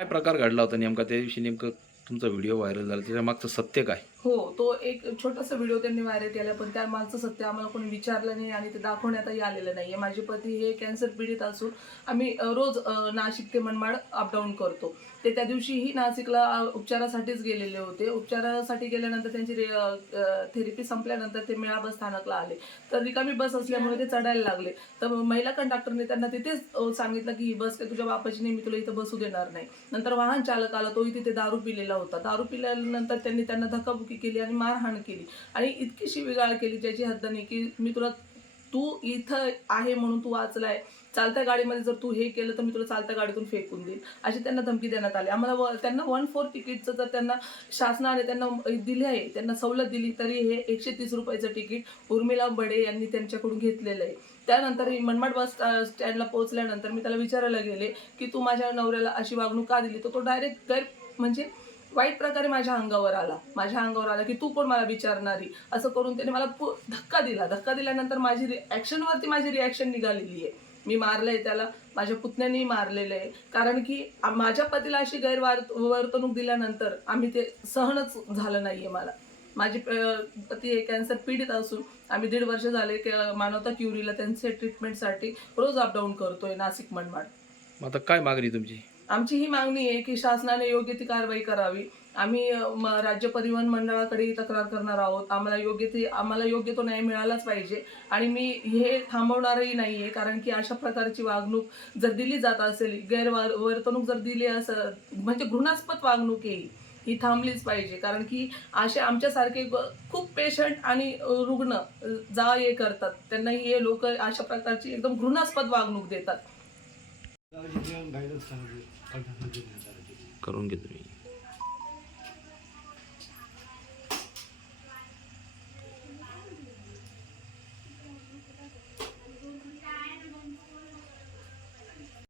काय प्रकार घडला होता नेमका? त्या दिवशी नेमकं तुमचा व्हिडिओ व्हायरल झाला त्याच्या मागचं सत्य काय? हो तो एक छोटासा व्हिडिओ त्यांनी व्हायरल केला पण त्या मागचं सत्य आम्हाला कोणी विचारलं नाही आणि ते दाखवण्यातही आलेलं नाही आहे माझे पती हे कॅन्सर पीडित असून आम्ही रोज नाशिक ते मनमाड अपडाऊन करतो. ते त्या दिवशीही नाशिकला उपचारासाठीच गेलेले होते. उपचारासाठी गेल्यानंतर त्यांची थेरपी संपल्यानंतर ते मेळा बस स्थानकला आले. तर रिकामी बस असल्यामुळे ते चढायला लागले. तर महिला कंडक्टरने त्यांना तिथेच सांगितलं की ही बस काय तुझ्या बापाची नाही मी तुला इथं बसू देणार नाही. नंतर वाहन चालक आला तोही तिथे दारू पिलेला होता. दारू पिल्यानंतर त्यांनी त्यांना धक्काबुकी केली आणि मारहाण केली. आणि इतकी शिवीगाळ केली ज्याची हद्द नाही की मी तुला तू इथं आहे म्हणून तू वाचलाय. चालत्या गाडीमध्ये जर तू हे केलं तर मी तुला चालत्या गाडीतून फेकून देईल. अशी त्यांना धमकी देण्यात आली. आम्हाला व- त्यांना वन फोर तिकीटचं जर त्यांना शासनाने त्यांना दिले आहे त्यांना सवलत दिली तरी हे एकशे तीस रुपयाचं तिकीट उर्मिला बडे यांनी त्यांच्याकडून घेतलेलं आहे. त्यानंतर मनमाड बस स्टँडला पोहोचल्यानंतर मी त्याला विचारायला गेले की तू माझ्या नवऱ्याला अशी वागणूक का दिली? तर तो डायरेक्ट गैर म्हणजे वाईट प्रकारे माझ्या अंगावर आला. माझ्या अंगावर आला की तू कोण मला विचारणारी. असं करून त्याने मला धक्का दिला. धक्का दिल्यानंतर माझी ॲक्शनवरती माझी रिॲक्शन निघालेली आहे. मी मारलंय त्याला. माझ्या पुतण्यानी मारलेलं आहे. कारण की माझ्या पतीला अशी गैरवार वर्तणूक दिल्यानंतर आम्ही ते सहनच झालं नाहीये मला. माझी पती हे कॅन्सर पीडित असून आम्ही दीड वर्ष झाले मानवता क्युरीला त्यांचे ट्रीटमेंटसाठी रोज अपडाऊन करतोय नाशिक मनमाड. मग आता काय मागणी तुमची? आमची ही मागणी आहे की शासनाने योग्य ती कारवाई करावी. आम्ही म- राज्य परिवहन मंडळाकडे तक्रार करणार आहोत. आम्हाला योग्य ती आम्हाला योग्य तो न्याय मिळालाच पाहिजे. आणि मी हे थांबवणारही नाही आहे कारण की अशा प्रकारची वागणूक जर दिली जात असेल गैरवार वर्तणूक जर दिली असं म्हणजे घृणास्पद वागणूक येईल ही. थांबलीच पाहिजे. कारण की असे आमच्यासारखे खूप पेशंट आणि रुग्ण जा ये करतात. त्यांना हे लोक अशा प्रकारची एकदम घृणास्पद वागणूक देतात. करून घेतो मी